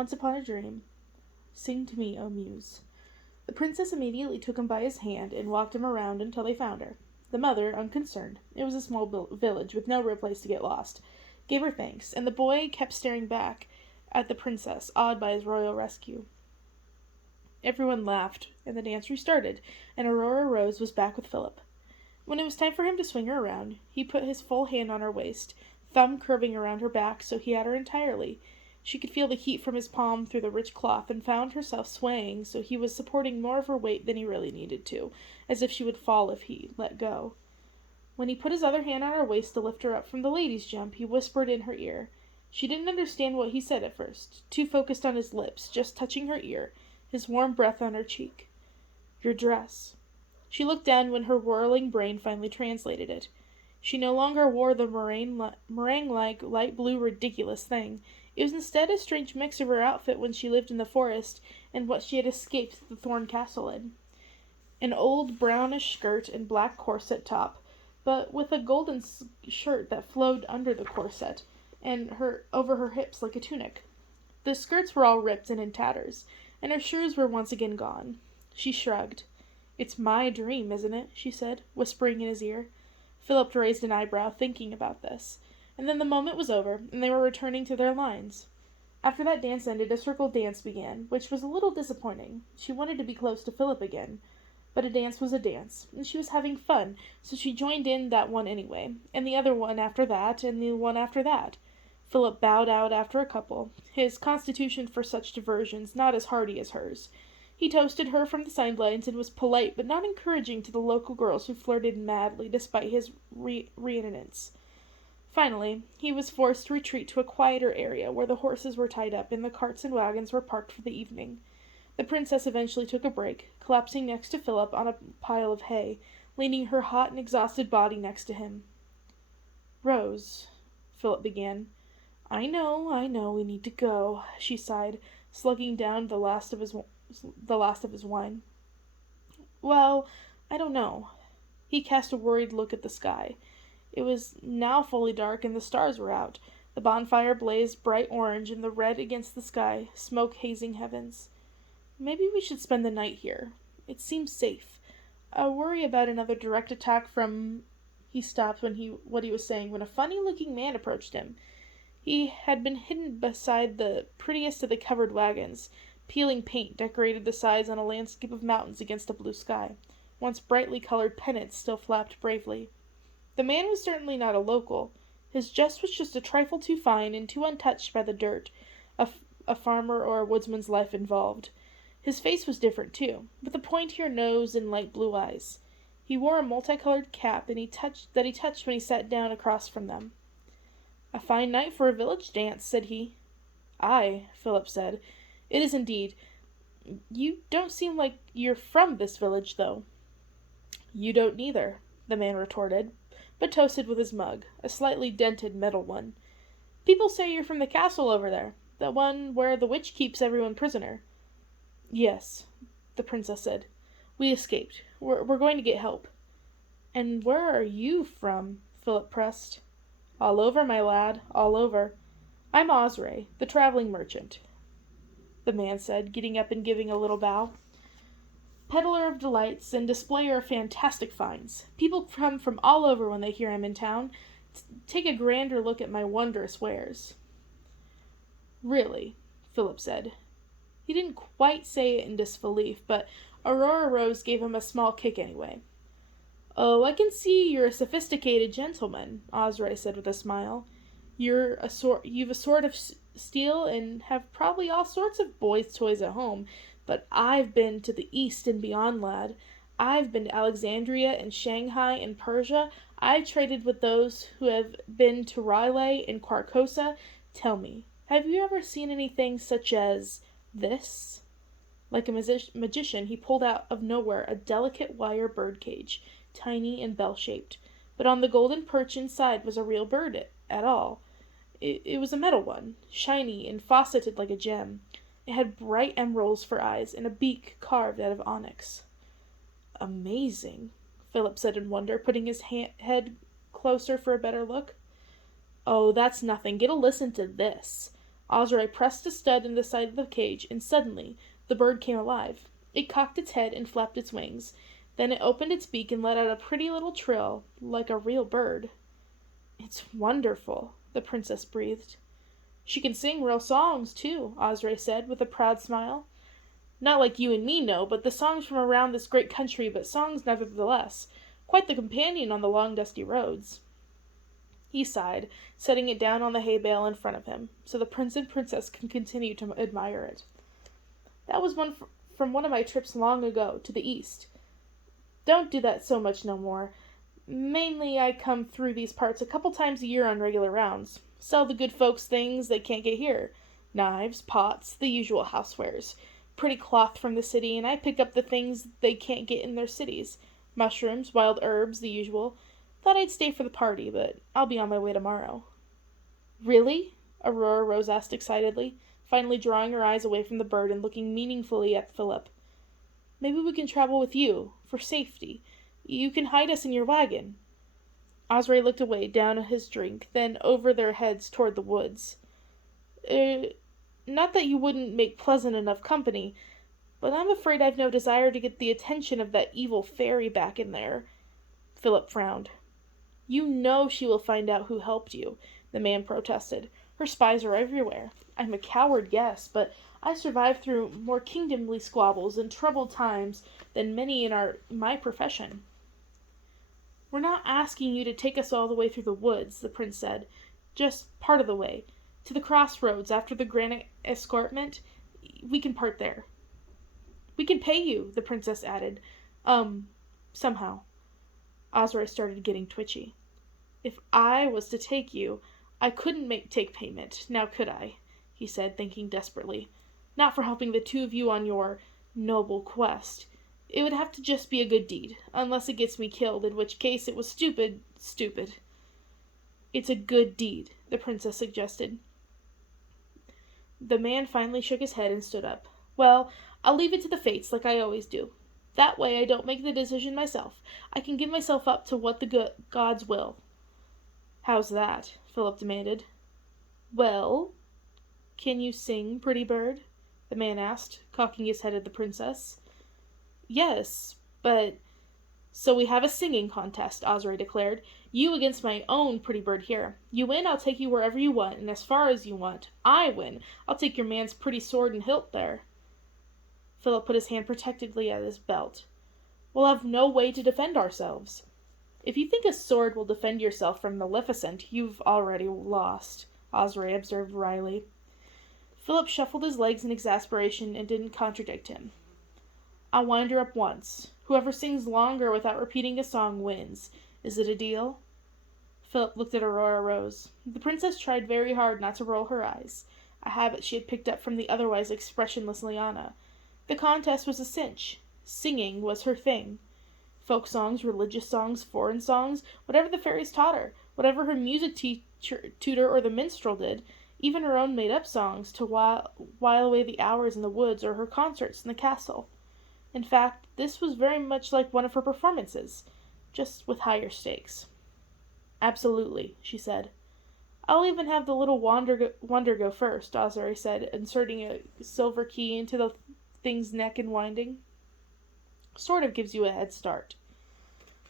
Once upon a dream. Sing to me, O Muse. The princess immediately took him by his hand and walked him around until they found her. The mother, unconcerned, it was a small village with no real place to get lost, gave her thanks, and the boy kept staring back at the princess, awed by his royal rescue. Everyone laughed, and the dance restarted, and Aurora Rose was back with Philip. When it was time for him to swing her around, he put his full hand on her waist, thumb curving around her back so he had her entirely. She could feel the heat from his palm through the rich cloth, and found herself swaying so he was supporting more of her weight than he really needed to, as if she would fall if he let go. When he put his other hand on her waist to lift her up from the ladies' jump, he whispered in her ear. She didn't understand what he said at first, too focused on his lips, just touching her ear, his warm breath on her cheek. Your dress. She looked down when her whirling brain finally translated it. She no longer wore the meringue-like light blue ridiculous thing. It was instead a strange mix of her outfit when she lived in the forest and what she had escaped the Thorn Castle in. An old brownish skirt and black corset top, but with a golden shirt that flowed under the corset and over her hips like a tunic. The skirts were all ripped and in tatters, and her shoes were once again gone. She shrugged. It's my dream, isn't it? She said, whispering in his ear. Philip raised an eyebrow, thinking about this. And then the moment was over, and they were returning to their lines. After that dance ended, a circle dance began, which was a little disappointing. She wanted to be close to Philip again. But a dance was a dance, and she was having fun, so she joined in that one anyway, and the other one after that, and the one after that. Philip bowed out after a couple, his constitution for such diversions not as hardy as hers. He toasted her from the sidelines and was polite but not encouraging to the local girls who flirted madly despite his reticence. Finally, he was forced to retreat to a quieter area where the horses were tied up and the carts and wagons were parked for the evening. The princess eventually took a break, collapsing next to Philip on a pile of hay, leaning her hot and exhausted body next to him. Rose, Philip began. I know, we need to go, she sighed, slugging down the last of his wine. Well, I don't know. He cast a worried look at the sky. It was now fully dark and the stars were out. The bonfire blazed bright orange and the red against the sky, smoke hazing heavens. Maybe we should spend the night here. It seems safe. I worry about another direct attack from... He stopped what he was saying when a funny-looking man approached him. He had been hidden beside the prettiest of the covered wagons. Peeling paint decorated the sides on a landscape of mountains against a blue sky. Once brightly colored pennants still flapped bravely. The man was certainly not a local. His dress was just a trifle too fine and too untouched by the dirt a farmer or a woodsman's life involved. His face was different, too, with a pointier nose and light blue eyes. He wore a multicolored cap that he touched when he sat down across from them. A fine night for a village dance, said he. Aye, Philip said. It is indeed. You don't seem like you're from this village, though. You don't neither, the man retorted, but toasted with his mug, a slightly dented metal one. People say you're from the castle over there, the one where the witch keeps everyone prisoner. Yes, the princess said. We escaped. We're going to get help. And where are you from? Philip pressed. All over, my lad, all over. I'm Osray, the traveling merchant, the man said, getting up and giving a little bow. Peddler of delights and displayer of fantastic finds. People come from all over when they hear I'm in town. Take a grander look at my wondrous wares. Really, Philip said. He didn't quite say it in disbelief, but Aurora Rose gave him a small kick anyway. Oh, I can see you're a sophisticated gentleman, Osray said with a smile. You've a sword of steel and have probably all sorts of boys' toys at home, but I've been to the east and beyond, lad. I've been to Alexandria and Shanghai and Persia. I've traded with those who have been to Raleigh and Carcosa. Tell me, have you ever seen anything such as this? Like a magician, he pulled out of nowhere a delicate wire bird cage, tiny and bell-shaped, but on the golden perch inside was a real bird at all. It was a metal one, shiny and faceted like a gem. It had bright emeralds for eyes and a beak carved out of onyx. Amazing, Philip said in wonder, putting his head closer for a better look. Oh, that's nothing. Get a listen to this. Osray pressed a stud in the side of the cage, and suddenly the bird came alive. It cocked its head and flapped its wings. Then it opened its beak and let out a pretty little trill, like a real bird. "It's wonderful," the princess breathed. "She can sing real songs, too," Osray said, with a proud smile. "Not like you and me know, but the songs from around this great country, but songs nevertheless. Quite the companion on the long dusty roads." He sighed, setting it down on the hay bale in front of him, so the prince and princess could continue to admire it. "That was one from one of my trips long ago, to the east. Don't do that so much no more. Mainly I come through these parts a couple times a year on regular rounds. Sell the good folks things they can't get here. Knives, pots, the usual housewares. Pretty cloth from the city, and I pick up the things they can't get in their cities. Mushrooms, wild herbs, the usual. Thought I'd stay for the party, but I'll be on my way tomorrow." "Really?" Aurora Rose asked excitedly, finally drawing her eyes away from the bird and looking meaningfully at Philip. "Maybe we can travel with you, for safety. You can hide us in your wagon." Osray looked away, down at his drink, then over their heads toward the woods. Not that you wouldn't make pleasant enough company, but I'm afraid I've no desire to get the attention of that evil fairy back in there." Philip frowned. "You know she will find out who helped you," the man protested. "Her spies are everywhere. I'm a coward, yes, but I survived through more kingdomly squabbles and troubled times than many in my profession." "We're not asking you to take us all the way through the woods," the prince said. "Just part of the way. To the crossroads after the granite escarpment. We can part there." "We can pay you," the princess added. Somehow." Osray started getting twitchy. "If I was to take you, I couldn't take payment, now could I?" he said, thinking desperately. "Not for helping the two of you on your noble quest. It would have to just be a good deed, unless it gets me killed, in which case it was stupid. "It's a good deed," the princess suggested. The man finally shook his head and stood up. "Well, I'll leave it to the fates, like I always do. That way I don't make the decision myself. I can give myself up to what the gods will." "How's that?" Philip demanded. "Well, can you sing, pretty bird?" the man asked, cocking his head at the princess. "Yes, but—" "So we have a singing contest," Osray declared. "You against my own pretty bird here. You win, I'll take you wherever you want, and as far as you want. I win, I'll take your man's pretty sword and hilt there." Philip put his hand protectingly at his belt. "We'll have no way to defend ourselves." "If you think a sword will defend yourself from Maleficent, you've already lost," Osray observed wryly. Philip shuffled his legs in exasperation and didn't contradict him. "I'll wind her up once. Whoever sings longer without repeating a song wins. Is it a deal?" Philip looked at Aurora Rose. The princess tried very hard not to roll her eyes, a habit she had picked up from the otherwise expressionless Liana. The contest was a cinch. Singing was her thing. Folk songs, religious songs, foreign songs, whatever the fairies taught her, whatever her music tutor or the minstrel did, even her own made-up songs to while away the hours in the woods or her concerts in the castle. In fact, this was very much like one of her performances, just with higher stakes. "Absolutely," she said. "I'll even have the little wonder go first," Osray said, inserting a silver key into the thing's neck and winding. "Sort of gives you a head start."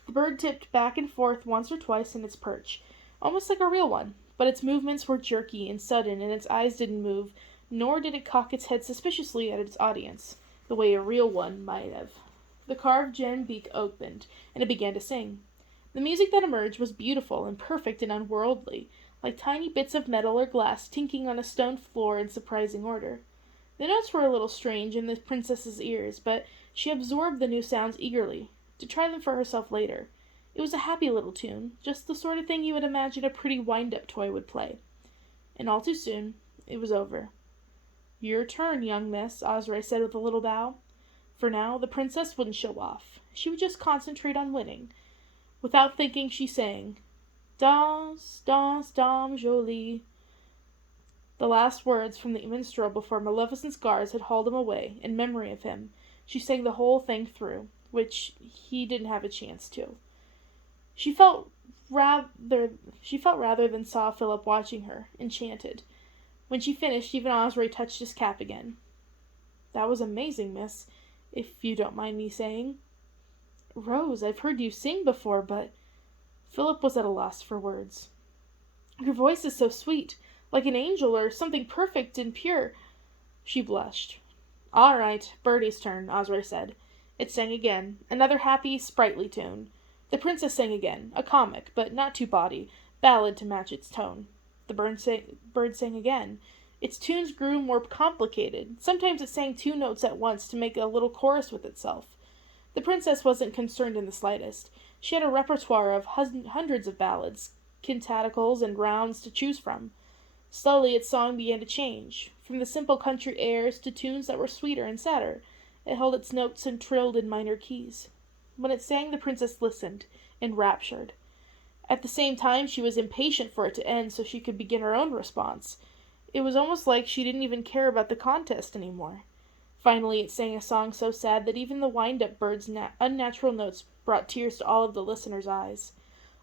The bird tipped back and forth once or twice in its perch, almost like a real one, but its movements were jerky and sudden, and its eyes didn't move, nor did it cock its head suspiciously at its audience, the way a real one might have. The carved gem beak opened, and it began to sing. The music that emerged was beautiful and perfect and unworldly, like tiny bits of metal or glass tinkling on a stone floor in surprising order. The notes were a little strange in the princess's ears, but she absorbed the new sounds eagerly, to try them for herself later. It was a happy little tune, just the sort of thing you would imagine a pretty wind-up toy would play. And all too soon, it was over. "Your turn, young miss," Osray said with a little bow. For now, the princess wouldn't show off. She would just concentrate on winning. Without thinking, she sang, "Danse, danse, dame jolie," the last words from the minstrel before Maleficent's guards had hauled him away, in memory of him. She sang the whole thing through, which he didn't have a chance to. She felt rather than saw Philip watching her, enchanted. When she finished, even Osray touched his cap again. "That was amazing, miss, if you don't mind me saying." "Rose, I've heard you sing before, but—" Philip was at a loss for words. "Your voice is so sweet, like an angel or something perfect and pure." She blushed. "All right, Bertie's turn," Osray said. It sang again, another happy, sprightly tune. The princess sang again, a comic, but not too bawdy, ballad to match its tone. The bird sang again. Its tunes grew more complicated. Sometimes it sang 2 notes at once to make a little chorus with itself. The princess wasn't concerned in the slightest. She had a repertoire of hundreds of ballads, canticles, and rounds to choose from. Slowly its song began to change, from the simple country airs to tunes that were sweeter and sadder. It held its notes and trilled in minor keys. When it sang, the princess listened, enraptured. At the same time, she was impatient for it to end so she could begin her own response. It was almost like she didn't even care about the contest anymore. Finally, it sang a song so sad that even the wind-up bird's unnatural notes brought tears to all of the listeners' eyes.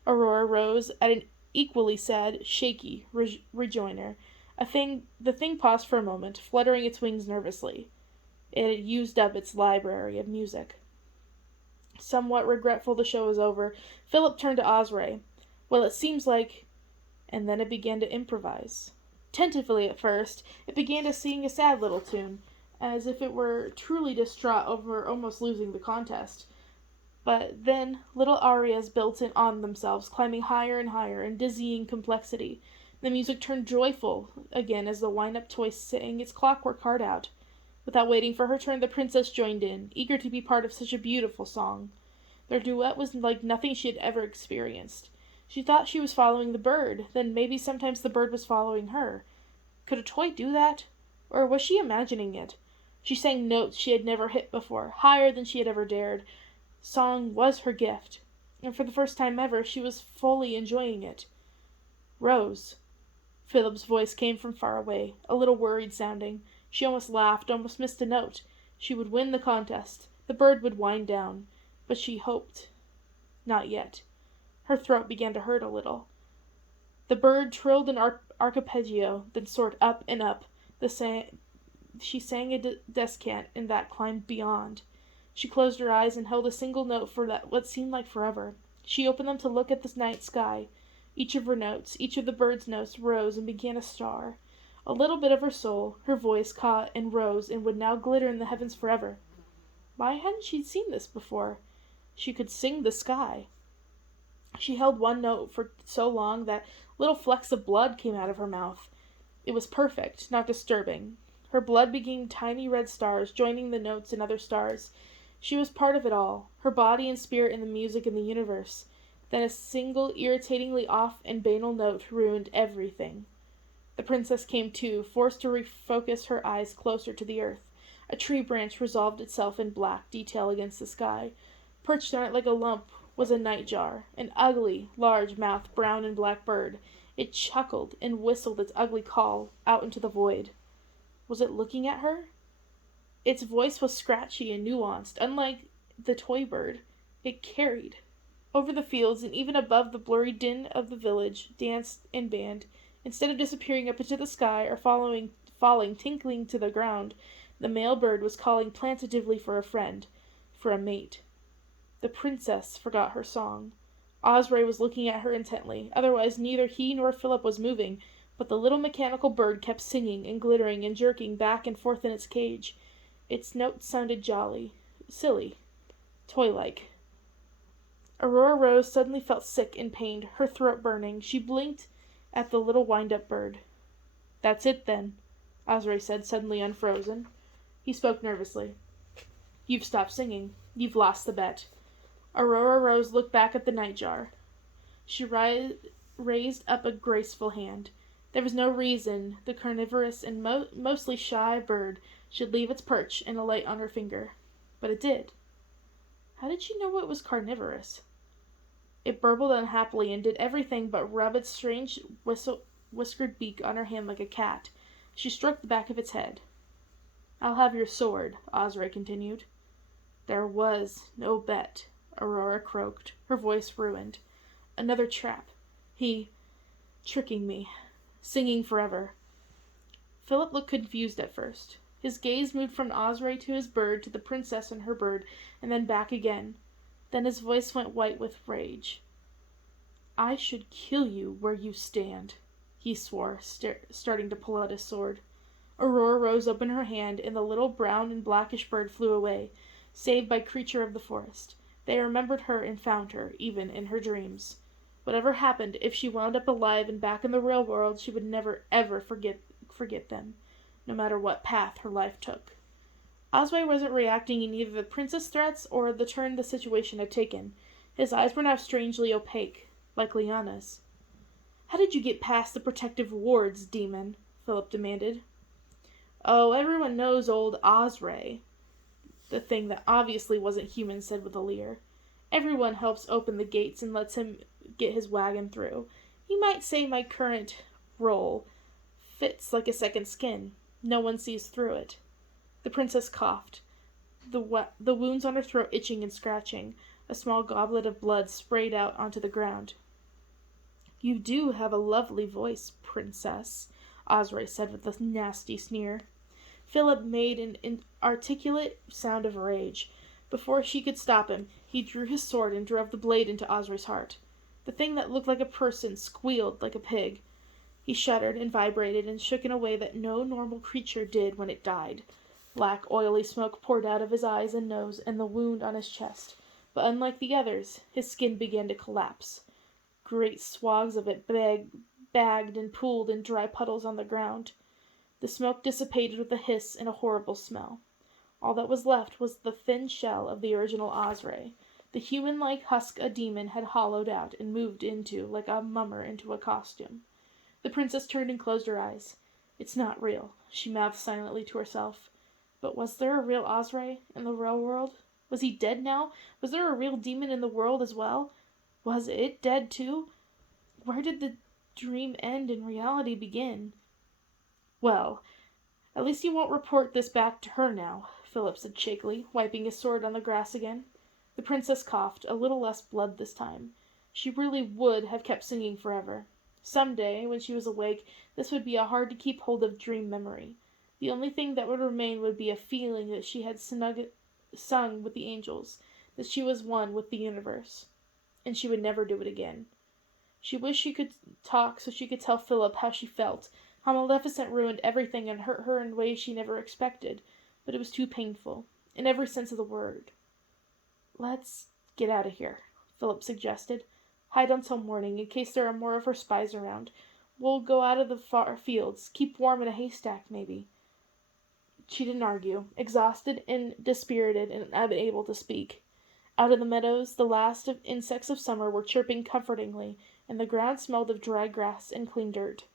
Aurora rose at an equally sad, shaky rejoinder. The thing paused for a moment, fluttering its wings nervously. It had used up its library of music. Somewhat regretful the show was over, Philip turned to Osray. "Well, it seems like—" And then it began to improvise. Tentatively at first, it began to sing a sad little tune, as if it were truly distraught over almost losing the contest. But then little arias built on themselves, climbing higher and higher in dizzying complexity. The music turned joyful again as the wind-up toy sang its clockwork heart out. Without waiting for her turn, the princess joined in, eager to be part of such a beautiful song. Their duet was like nothing she had ever experienced. She thought she was following the bird, then maybe sometimes the bird was following her. Could a toy do that? Or was she imagining it? She sang notes she had never hit before, higher than she had ever dared. Song was her gift, and for the first time ever she was fully enjoying it. "Rose." Philip's voice came from far away, a little worried sounding. She almost laughed, almost missed a note. She would win the contest. The bird would wind down. But she hoped. Not yet. Her throat began to hurt a little. The bird trilled an arpeggio, then soared up and up. She sang a descant, and that climbed beyond. She closed her eyes and held a single note for what seemed like forever. She opened them to look at the night sky. Each of her notes, each of the bird's notes, rose and began a star. A little bit of her soul, her voice, caught and rose and would now glitter in the heavens forever. Why hadn't she seen this before? She could sing the sky. She held one note for so long that little flecks of blood came out of her mouth. It was perfect, not disturbing. Her blood became tiny red stars, joining the notes and other stars. She was part of it all, her body and spirit in the music and the universe. Then a single, irritatingly off and banal note ruined everything. The princess came to, forced to refocus her eyes closer to the earth. A tree branch resolved itself in black detail against the sky. Perched on it like a lump was a nightjar, an ugly, large-mouthed brown and black bird. It chuckled and whistled its ugly call out into the void. Was it looking at her? Its voice was scratchy and nuanced, unlike the toy bird. It carried. Over the fields and even above the blurry din of the village, danced and band. Instead of disappearing up into the sky or falling tinkling to the ground, the male bird was calling plaintively for a friend, for a mate. The princess forgot her song. Osray was looking at her intently. Otherwise, neither he nor Philip was moving, but the little mechanical bird kept singing and glittering and jerking back and forth in its cage. Its notes sounded jolly, silly, toy-like. Aurora Rose suddenly felt sick and pained, her throat burning. She blinked at the little wind-up bird. "That's it, then," Osray said, suddenly unfrozen. He spoke nervously. "You've stopped singing. You've lost the bet." Aurora Rose looked back at the nightjar. She raised up a graceful hand. There was no reason the carnivorous and mostly shy bird should leave its perch and alight on her finger. But it did. How did she know it was carnivorous? It burbled unhappily and did everything but rub its strange whiskered beak on her hand like a cat. She stroked the back of its head. "I'll have your sword," Osray continued. "There was no bet," Aurora croaked, her voice ruined. "Another trap. He tricking me. Singing forever." Philip looked confused at first. His gaze moved from Osray to his bird to the princess and her bird, and then back again. Then his voice went white with rage. "I should kill you where you stand," he swore, starting to pull out his sword. Aurora rose up in her hand, and the little brown and blackish bird flew away, saved by Creature of the Forest. They remembered her and found her, even in her dreams. Whatever happened, if she wound up alive and back in the real world, she would never, ever forget them, no matter what path her life took. Osway wasn't reacting in either the princess' threats or the turn the situation had taken. His eyes were now strangely opaque, like Lyanna's. "How did you get past the protective wards, demon?" Philip demanded. "Oh, everyone knows old Osray," the thing that obviously wasn't human said with a leer. "Everyone helps open the gates and lets him get his wagon through. You might say my current role fits like a second skin. No one sees through it." The princess coughed, the wounds on her throat itching and scratching. A small goblet of blood sprayed out onto the ground. "You do have a lovely voice, princess," Osray said with a nasty sneer. Philip made an inarticulate sound of rage. Before she could stop him, he drew his sword and drove the blade into Osray's heart. The thing that looked like a person squealed like a pig. He shuddered and vibrated and shook in a way that no normal creature did when it died. Black, oily smoke poured out of his eyes and nose and the wound on his chest. But unlike the others, his skin began to collapse. Great swaths of it bagged and pooled in dry puddles on the ground. The smoke dissipated with a hiss and a horrible smell. All that was left was the thin shell of the original Osray. The human-like husk a demon had hollowed out and moved into, like a mummer into a costume. The princess turned and closed her eyes. "It's not real," she mouthed silently to herself. But was there a real Osray in the real world? Was he dead now? Was there a real demon in the world as well? Was it dead too? Where did the dream end and reality begin? "Well, at least you won't report this back to her now," Philip said shakily, wiping his sword on the grass again. The princess coughed, a little less blood this time. She really would have kept singing forever. Some day, when she was awake, this would be a hard-to-keep hold of dream memory. The only thing that would remain would be a feeling that she had sung with the angels, that she was one with the universe. And she would never do it again. She wished she could talk so she could tell Philip how she felt, how Maleficent ruined everything and hurt her in ways she never expected, but it was too painful, in every sense of the word. "Let's get out of here," Philip suggested. "Hide until morning, in case there are more of her spies around. We'll go out of the far fields, keep warm in a haystack, maybe." She didn't argue, exhausted and dispirited and unable to speak. Out in the meadows, the last of insects of summer were chirping comfortingly, and the ground smelled of dry grass and clean dirt.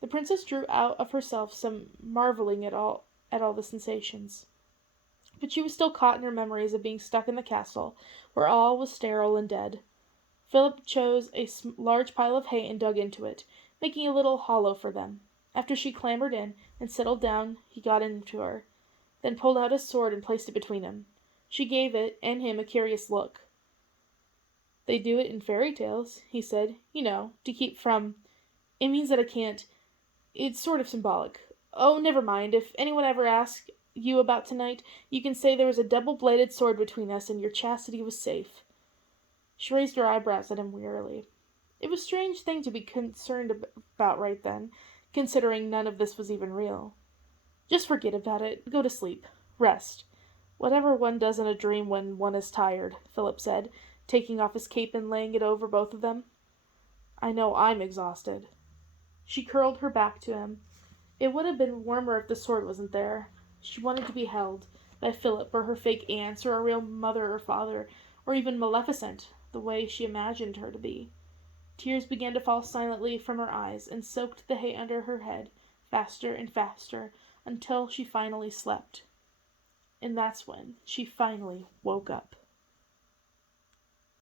The princess drew out of herself some marveling at all the sensations. But she was still caught in her memories of being stuck in the castle, where all was sterile and dead. Philip chose a large pile of hay and dug into it, making a little hollow for them. After she clambered in and settled down, he got into her, then pulled out his sword and placed it between them. She gave it and him a curious look. "They do it in fairy tales," he said. "You know, to keep from... It means that I can't... It's sort of symbolic. Oh, never mind. If anyone ever asks you about tonight, you can say there was a double-bladed sword between us and your chastity was safe." She raised her eyebrows at him wearily. It was a strange thing to be concerned about right then, considering none of this was even real. "Just forget about it. Go to sleep. Rest. Whatever one does in a dream when one is tired," Philip said, taking off his cape and laying it over both of them. "I know I'm exhausted." She curled her back to him. It would have been warmer if the sword wasn't there. She wanted to be held, by Philip or her fake aunts or a real mother or father, or even Maleficent, the way she imagined her to be. Tears began to fall silently from her eyes and soaked the hay under her head, faster and faster, until she finally slept. And that's when she finally woke up.